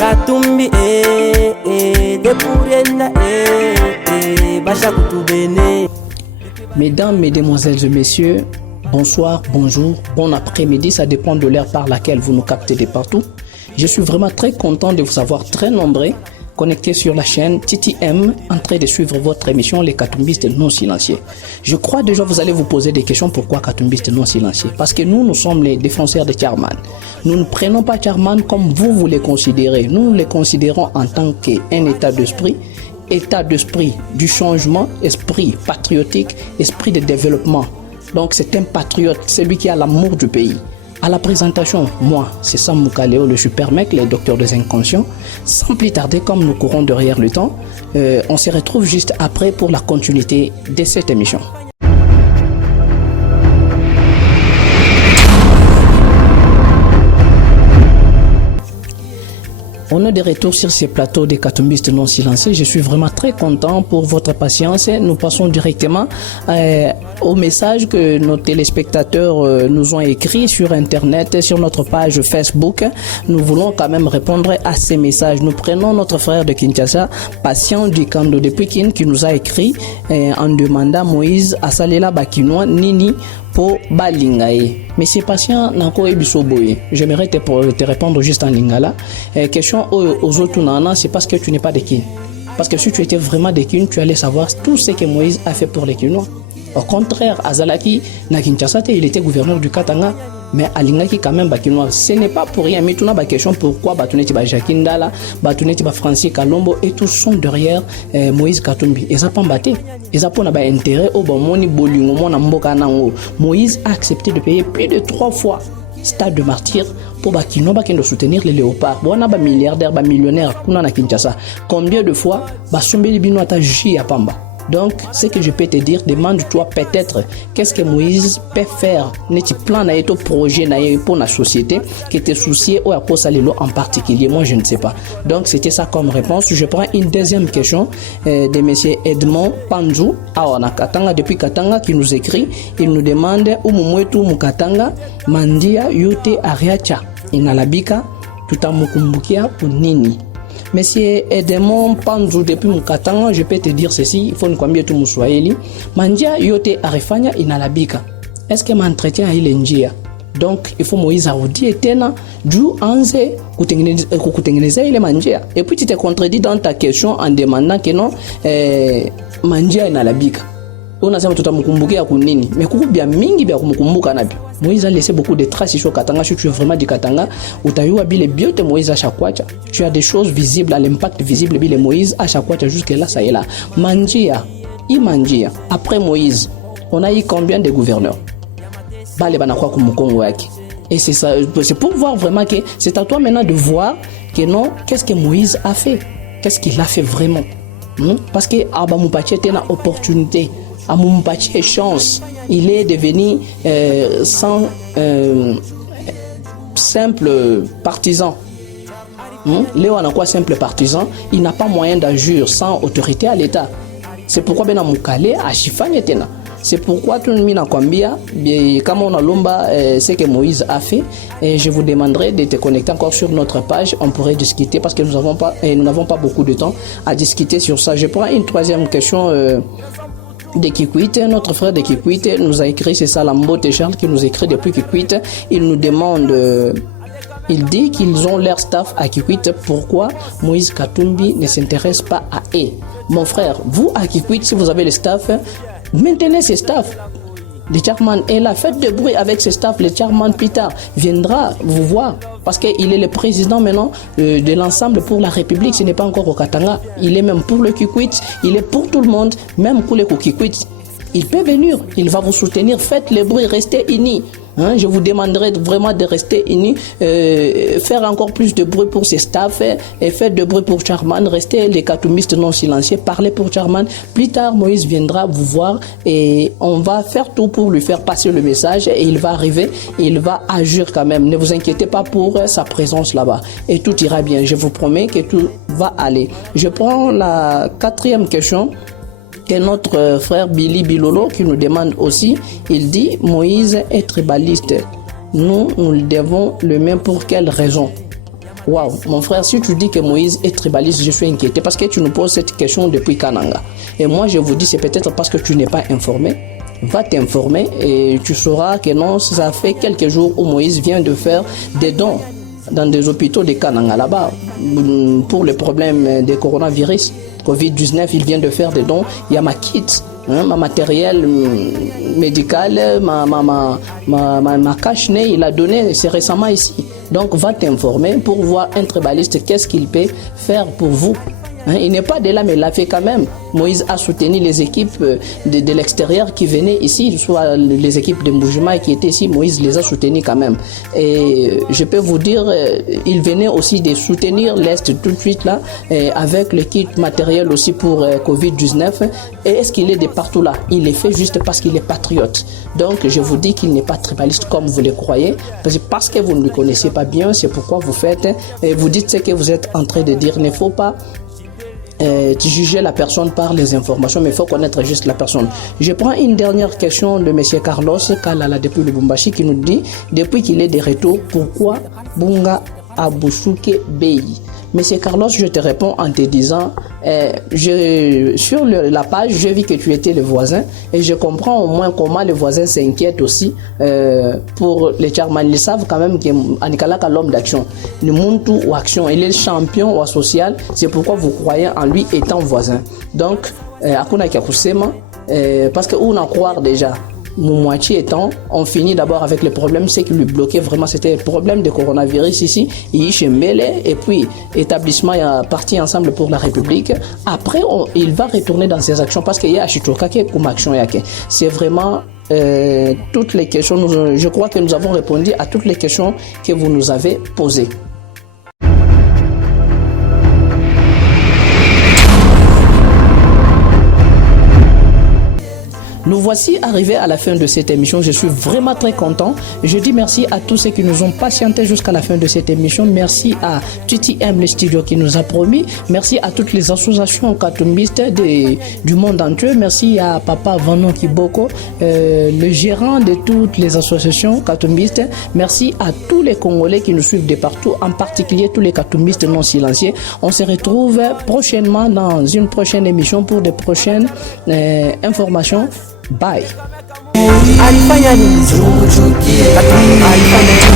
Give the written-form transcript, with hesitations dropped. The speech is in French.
Katumbi Depurenda Basha Kutubene. Mesdames, mesdemoiselles et messieurs, bonsoir, bonjour, bon après-midi, ça dépend de l'heure par laquelle vous nous captez de partout. Je suis vraiment très content de vous avoir très nombreux connectés sur la chaîne TTM en train de suivre votre émission Les Katumbistes non silencieux. Je crois déjà vous allez vous poser des questions pourquoi Katumbistes non silencieux. Parce que nous sommes les défenseurs de Tcharman. Nous ne prenons pas Tcharman comme vous les considérez. Nous les considérons en tant qu'un état d'esprit du changement, esprit patriotique, esprit de développement. Donc c'est un patriote, celui qui a l'amour du pays. À la présentation, moi, c'est Sam Moukaleo, le super mec, le docteur des inconscients. Sans plus tarder, comme nous courons derrière le temps, on se retrouve juste après pour la continuité de cette émission. On est de retour sur ces plateaux des Katumbistes non silencieux. Je suis vraiment très content pour votre patience. Nous passons directement au message que nos téléspectateurs nous ont écrit sur Internet, sur notre page Facebook. Nous voulons quand même répondre à ces messages. Nous prenons notre frère de Kinshasa, Patient du Kando de Pékin, qui nous a écrit en demandant Moïse Asalela Bakinois Nini pour Balingae. Mais c'est Patient Nako Ebisoboye. J'aimerais te répondre juste en lingala. Question aux autres nana, c'est parce que tu n'es pas de Kin. Parce que si tu étais vraiment de Kin, tu allais savoir tout ce que Moïse a fait pour les Kinois. Au contraire, Azalaki, na Kinshasa, il était gouverneur du Katanga. Mais Alingaki quand même Bakinois. Ce n'est pas pour rien. Mais tu n'as pas question pourquoi Batuneti Bajakindala, Batuneti Francis Kalombo et tous sont derrière Moïse Katumbi. Ils n'ont pas battu. Ils n'ont pas intérêt au bon moni bolingo mona mboka nango. Moïse a accepté de payer plus de 3 fois stade de martyr pour Bakino de soutenir les léopards. Bon, on a des milliardaires, des millionnaires, kuna na Kinshasa. Combien de fois Basombeli Bino a jugi à Pamba? Donc, ce que je peux te dire, demande-toi peut-être qu'est-ce que Moïse peut faire. N'est-il plan na eto projet na pour la société qui te soucie ou à cause de l'eau en particulier? Moi, je ne sais pas. Donc, c'était ça comme réponse. Je prends une deuxième question de monsieur Edmond Panzou. Na Katanga depuis Katanga qui nous écrit. Il nous demande où Mumwetu Mukatanga Mandia Yote Ariacha Inalabika Tutamukumbukia pour Nini. Monsieur Edmond Panzou depuis Mukatanga, je peux te dire ceci, il faut nous combien tout Moussoaeli. Mandia yote arifanya inalabika. Est-ce que m'entretien il est njia? Donc il faut Moïse Aoudi tena du anze kutengeneza ile manjia. Et puis tu te contredis dans ta question en demandant que non manjia inalabika. Unasema tutamukumbukia kunini? Mais kuku bia mingi bia kumukumbuka nabi. Moïse a laissé beaucoup de traces sur Katanga. Si tu es vraiment du Katanga, où tu as eu habillé bien de Moïse à chaque fois. Tu as des choses visibles, à l'impact visible de Moïse à chaque fois. Jusque là, ça y est là. Mandia, Imandia. Après Moïse, on a eu combien de gouverneurs? Et c'est ça. C'est pour voir vraiment que c'est à toi maintenant de voir que non, qu'est-ce que Moïse a fait? Qu'est-ce qu'il a fait vraiment? Parce que Abamoupati était une opportunité. À Moupati chance, il est devenu simple partisan. Léo a quoi simple partisan, il n'a pas moyen d'agir sans autorité à l'État. C'est pourquoi Ben Moukale a Chifanya Tena. C'est pourquoi tout le monde a combien, comme on a l'omba, ce que Moïse a fait, et je vous demanderai de te connecter encore sur notre page, on pourrait discuter parce que nous n'avons pas beaucoup de temps à discuter sur ça. Je prends une troisième question de Kikwit, notre frère de Kikwit nous a écrit, c'est ça Lambote Charles qui nous écrit depuis Kikwit. Il nous demande, il dit qu'ils ont leur staff à Kikwit, pourquoi Moïse Katumbi ne s'intéresse pas à eux? Mon frère, vous à Kikwit, si vous avez le staff, maintenez ces staffs. Le Tcharman est là, faites de bruit avec ce staff. Le Tcharman Pita viendra vous voir parce qu'il est le président maintenant de l'ensemble pour la République. Ce n'est pas encore au Katanga. Il est même pour le Kikwit, il est pour tout le monde, même pour le Kikwit. Il peut venir, il va vous soutenir. Faites le bruit, restez unis. Je vous demanderai vraiment de rester unis, faire encore plus de bruit pour ces staffs et faire de bruit pour Tcharman, restez les Katumbistes non silencieux, parlez pour Tcharman. Plus tard, Moïse viendra vous voir et on va faire tout pour lui faire passer le message et il va arriver et il va agir quand même. Ne vous inquiétez pas pour sa présence là-bas et tout ira bien. Je vous promets que tout va aller. Je prends la quatrième question. Que notre frère Billy Bilolo qui nous demande aussi, il dit Moïse est tribaliste. Nous le devons le même pour quelle raison? Waouh, mon frère, si tu dis que Moïse est tribaliste, je suis inquiété parce que tu nous poses cette question depuis Kananga. Et moi, je vous dis, c'est peut-être parce que tu n'es pas informé. Va t'informer et tu sauras que non, ça fait quelques jours où Moïse vient de faire des dons dans des hôpitaux de Kananga là-bas pour les problèmes des coronavirus. Covid-19, il vient de faire des dons. Il y a ma kit, ma matériel médical, ma cache-nez, il a donné, c'est récemment ici. Donc va t'informer pour voir un tribaliste, qu'est-ce qu'il peut faire pour vous. Il n'est pas de là, mais il l'a fait quand même. Moïse a soutenu les équipes de l'extérieur qui venaient ici, soit les équipes de Mboujima qui étaient ici, Moïse les a soutenus quand même. Et je peux vous dire, il venait aussi de soutenir l'Est tout de suite là, avec le kit matériel aussi pour Covid-19. Et est-ce qu'il est de partout là? Il est fait juste parce qu'il est patriote. Donc je vous dis qu'il n'est pas tribaliste comme vous le croyez, parce que vous ne le connaissez pas bien, c'est pourquoi vous faites, et vous dites ce que vous êtes en train de dire. Il ne faut pas juger la personne par les informations, mais il faut connaître juste la personne. Je prends une dernière question de M. Carlos Kalala depuis le Lubumbashi qui nous dit, depuis qu'il est de retour, pourquoi Bunga Abouchouke Bey? Monsieur Carlos, je te réponds en te disant, sur la page, j'ai vu que tu étais le voisin et je comprends au moins comment les voisins s'inquiètent aussi pour les Tcharman. Ils savent quand même qu'Anikalaka, l'homme d'action, le Muntu ou action, il est champion ou social, c'est pourquoi vous croyez en lui étant voisin. Donc, Akuna Kakusema, parce que où en croire déjà? Mon moitié étant, on finit d'abord avec le problème, c'est qui lui bloquait vraiment, c'était le problème de coronavirus ici, et puis établissement est parti ensemble pour la République. Après, il va retourner dans ses actions parce qu'il y a Achitokake comme action yake. C'est vraiment toutes les questions, je crois que nous avons répondu à toutes les questions que vous nous avez posées. Nous voici arrivés à la fin de cette émission. Je suis vraiment très content. Je dis merci à tous ceux qui nous ont patienté jusqu'à la fin de cette émission. Merci à Tuti M, le studio qui nous a promis. Merci à toutes les associations katumbistes du monde entier. Merci à Papa Vanon Kiboko, le gérant de toutes les associations katumbistes. Merci à tous les Congolais qui nous suivent de partout, en particulier tous les katumbistes non silencieux. On se retrouve prochainement dans une prochaine émission pour de prochaines informations. Bye. Alifanya nini? Alifanya nini?